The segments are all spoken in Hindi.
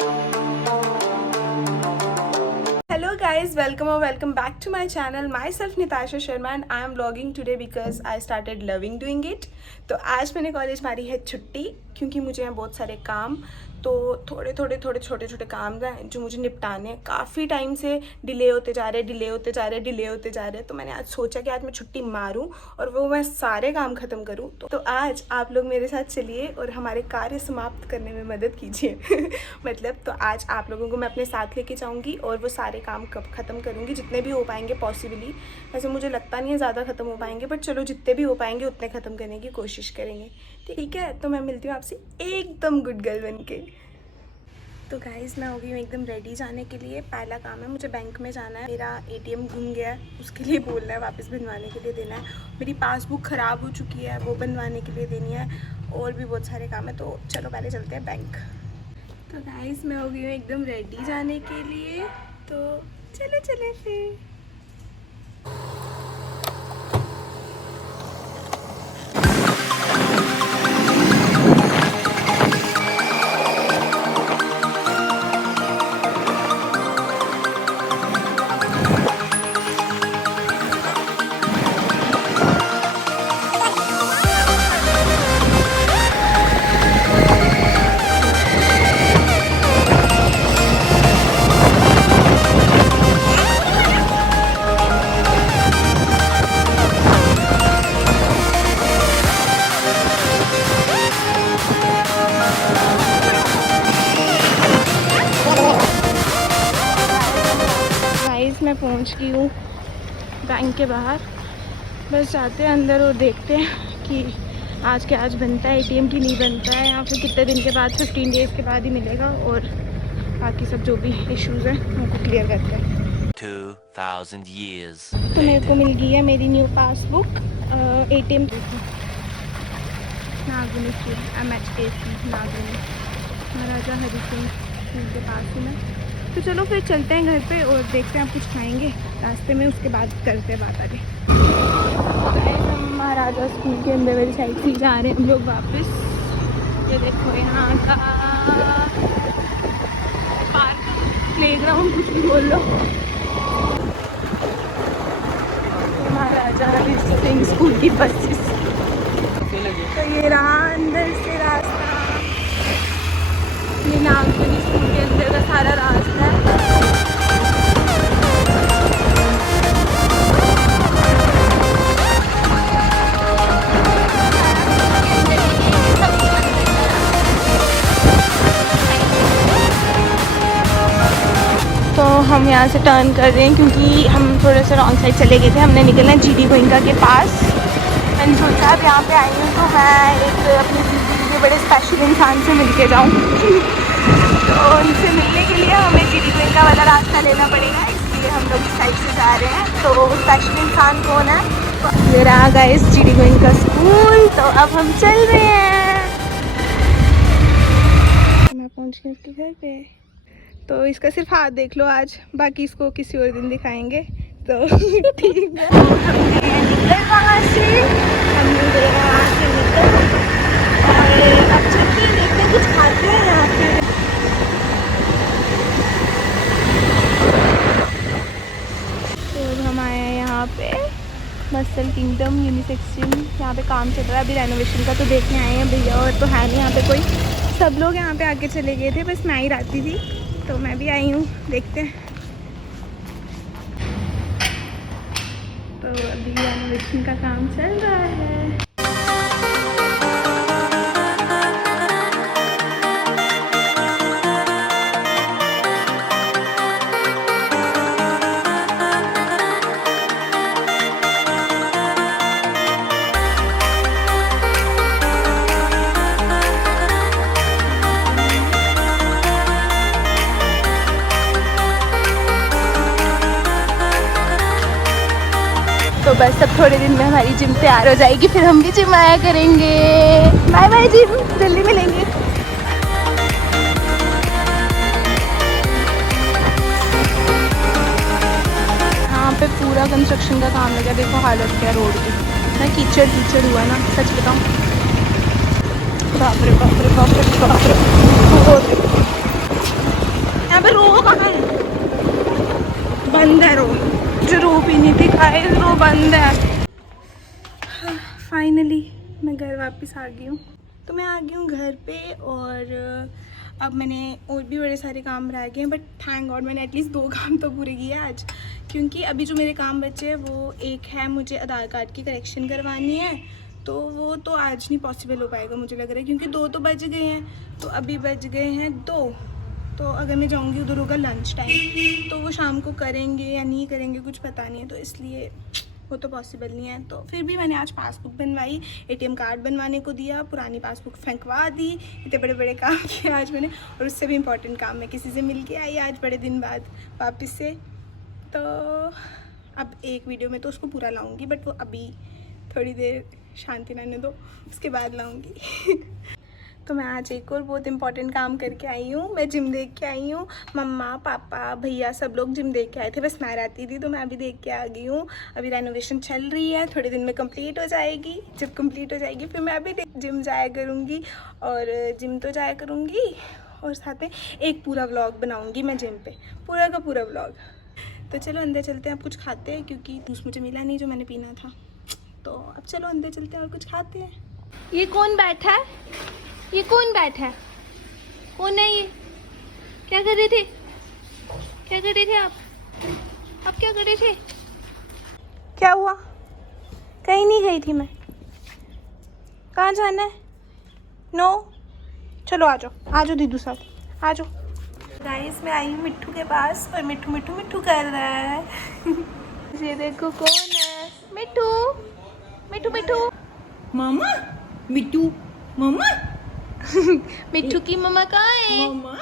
Hello guys, welcome back to my channel. Myself Nitasha Sharma and I am vlogging today because I started loving doing it. तो आज मैंने कॉलेज मारी है छुट्टी क्योंकि मुझे हैं बहुत सारे काम, तो थोड़े छोटे काम हैं जो मुझे निपटाने हैं। काफ़ी टाइम से डिले होते जा रहे। तो मैंने आज सोचा कि आज मैं छुट्टी मारूं और वो मैं सारे काम ख़त्म करूं। तो आज आप लोग मेरे साथ चलिए और हमारे कार्य समाप्त करने में मदद कीजिए। मतलब तो आज आप लोगों को मैं अपने साथ लेके जाऊंगी और वो सारे काम कब ख़त्म करूंगी, जितने भी हो पाएंगे पॉसिबली। वैसे मुझे लगता नहीं है ज़्यादा ख़त्म हो पाएंगे, बट चलो जितने भी हो पाएंगे उतने ख़त्म करने की कोशिश करेंगे। ठीक है, तो मैं मिलती हूँ आपसे एकदम गुड गर्ल बन के। तो गाइज़ मैं हो गई हूँ एकदम रेडी जाने के लिए। पहला काम है मुझे बैंक में जाना है। मेरा एटीएम घूम गया है, उसके लिए बोलना है, वापस बनवाने के लिए देना है। मेरी पासबुक ख़राब हो चुकी है, वो बनवाने के लिए देनी है। और भी बहुत सारे काम है, तो चलो पहले चलते हैं बैंक। तो गाइज़ मैं हो गई हूँ एकदम रेडी जाने के लिए, तो चलो चले फिर। मैं पहुंच गई हूँ बैंक के बाहर। बस जाते हैं अंदर और देखते हैं कि आज के आज बनता है एटीएम की नहीं बनता है, या फिर कितने दिन के बाद, 15 डेज़ के बाद ही मिलेगा। और बाकी सब जो भी इश्यूज़ हैं उनको क्लियर करते हैं। 2000 years तो मेरे को मिल गई है मेरी न्यू पासबुक। एटीएम नागुनी नागुनी महाराजा हरि सिंह के पास ही ना। तो चलो फिर चलते हैं घर पे और देखते हैं आप कुछ खाएंगे रास्ते में, उसके बाद करते हैं बात आगे। हम महाराजा स्कूल के अंदर वाली साइड से जा रहे हैं हम लोग वापस। ये देखो यहाँ का पार्क, प्लेग्राउंड, कुछ भी बोल लो। महाराजा सिंह स्कूल की बसेस। तो ये रहा अंदर से रास्ता, ये नागपुरी स्कूल के अंदर का सारा रास्ता है। तो हम यहाँ से टर्न कर रहे हैं क्योंकि हम थोड़ा सा रॉन्ग साइड चले गए थे। हमने निकलना है जीडी गोइंका के पास। मैंने सोचा अब यहाँ पे आई हूँ तो मैं एक अपनी ज़िंदगी के बड़े स्पेशल इंसान से मिल के जाऊँ। तो उनसे मिलने के लिए हमें जीडी गोइंका वाला रास्ता लेना पड़ेगा, इसलिए हम लोग इस साइड से जा रहे हैं। तो स्पेशल इंसान कौन है? ये रहा गाइस जीडी गोइंका स्कूल। तो अब हम चल रहे हैं। मैं पहुँच गई उसके घर पे। तो इसका सिर्फ हाथ देख लो आज, बाकी इसको किसी और दिन दिखाएंगे। तो ठीक है, निकल वहाँ से, हम निकल वहाँ से निकल। और अब चलिए देखते कुछ खाते हैं यहाँ पे। तो अब हम आए हैं यहाँ पे मसल किंगडम यूनिसेक्स जिम। यहाँ पे काम चल रहा है अभी रेनोवेशन का, तो देखने आए हैं भैया। और तो है नहीं यहाँ पे कोई, सब लोग यहाँ पे आके चले गए थे, बस मैं ही रहती थी। तो मैं भी आई हूँ, देखते हैं। तो अभी रेनोवेशन का काम चल रहा है। तो बस अब थोड़े दिन में हमारी जिम तैयार हो जाएगी, फिर हम भी जिम आया करेंगे। बाय बाय जिम, जल्दी मिलेंगे। यहाँ पे पूरा कंस्ट्रक्शन का काम लगा, देखो हालत क्या रोड की। मैं कीचड़ हुआ ना, सच बताऊँ। बाप रे बाप रे बाप रे बाप रे। बंद है रो, जो रो भी नहीं थी गाइस, रो बंद है। फाइनली मैं घर वापस आ गई हूँ। तो मैं आ गई हूँ घर पे और अब मैंने और भी बड़े सारे काम रह गए हैं, बट थैंक गॉड मैंने एटलीस्ट 2 काम तो पूरे किए आज। क्योंकि अभी जो मेरे काम बचे हैं वो एक है, मुझे आधार कार्ड की करेक्शन करवानी है, तो वो तो आज नहीं पॉसिबल हो पाएगा मुझे लग रहा है, क्योंकि 2 तो बज गए हैं, तो अभी बज गए हैं 2। तो अगर मैं जाऊंगी उधर होगा लंच टाइम, तो वो शाम को करेंगे या नहीं करेंगे कुछ पता नहीं है, तो इसलिए वो तो पॉसिबल नहीं है। तो फिर भी मैंने आज पासबुक बनवाई, एटीएम कार्ड बनवाने को दिया, पुरानी पासबुक फेंकवा दी। इतने बड़े बड़े काम किए आज मैंने, और उससे भी इम्पोर्टेंट काम मैं किसी से मिल के आई आज बड़े दिन बाद वापस से। तो अब एक वीडियो में तो उसको पूरा लाऊंगी, बट वो अभी थोड़ी देर शांति रहने दो, उसके बाद लाऊंगी। तो मैं आज एक और बहुत इंपॉर्टेंट काम करके आई हूँ। मैं जिम देख के आई हूँ, मम्मा पापा भैया सब लोग जिम देख के आए थे, बस मैं रहती थी तो मैं अभी देख के आ गई हूँ। अभी रेनोवेशन चल रही है, थोड़े दिन में कंप्लीट हो जाएगी। जब कंप्लीट हो जाएगी फिर मैं अभी जिम जाया करूँगी, और जिम तो जाया करूँगी और साथ में एक पूरा व्लॉग बनाऊँगी मैं जिम पे, पूरा का पूरा व्लॉग। तो चलो अंदर चलते हैं, अब कुछ खाते हैं क्योंकि जूस मुझे मिला नहीं जो मैंने पीना था। तो अब चलो अंदर चलते हैं और कुछ खाते हैं। ये कौन बैठा है? ये कौन बैठा है? कौन है ये? क्या कर रहे थे? क्या कर रहे थे आप? आप क्या कर रहे थे? क्या हुआ? कहीं नहीं गई थी मैं। कहाँ जाना है? नो, चलो आ जाओ दीदू साथ, आ जाओ। गाइस मैं आई हूँ मिट्ठू के पास, और मिट्ठू मिट्ठू मिट्ठू कर रहा है। ये देखो कौन है, मिट्ठू मिट्ठू मिट्ठू मामा, मिट्टू, मामा, मिट्ठू की मम्मा कहाँ है? मामा,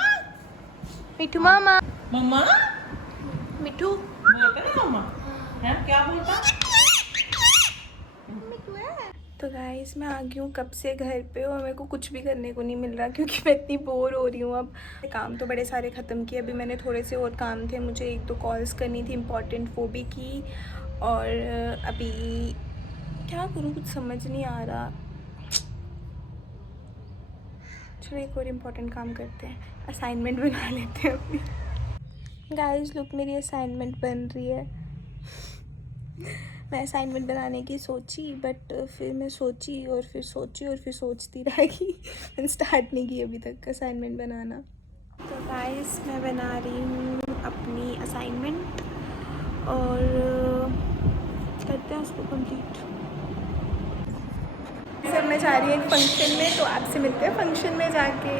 मिट्ठू मामा, मामा, मिट्ठू बोलता ना मामा, है क्या बोलता? तो गाइस मैं आ गई हूँ कब से घर पे, और मेरे को कुछ भी करने को नहीं मिल रहा क्योंकि मैं इतनी बोर हो रही हूँ। अब काम तो बड़े सारे ख़त्म किए, अभी मैंने थोड़े से और काम थे, मुझे 1-2 कॉल्स करनी थी इम्पॉर्टेंट, वो भी की। और अभी क्या करूँ कुछ समझ नहीं आ रहा। चलो एक और इम्पॉर्टेंट काम करते हैं, असाइनमेंट बना लेते हैं अपनी। गाइस लुक मेरी असाइनमेंट बन रही है। मैं असाइनमेंट बनाने की सोची, बट फिर मैं सोची और फिर सोची और फिर सोचती रह गई। मैंने स्टार्ट नहीं की अभी तक असाइनमेंट बनाना। तो गाइस मैं बना रही हूँ अपनी असाइनमेंट, और करते हैं उसको कंप्लीट। सर मैं जा रही हूँ एक फंक्शन में, तो आपसे मिलते हैं फंक्शन में जाके।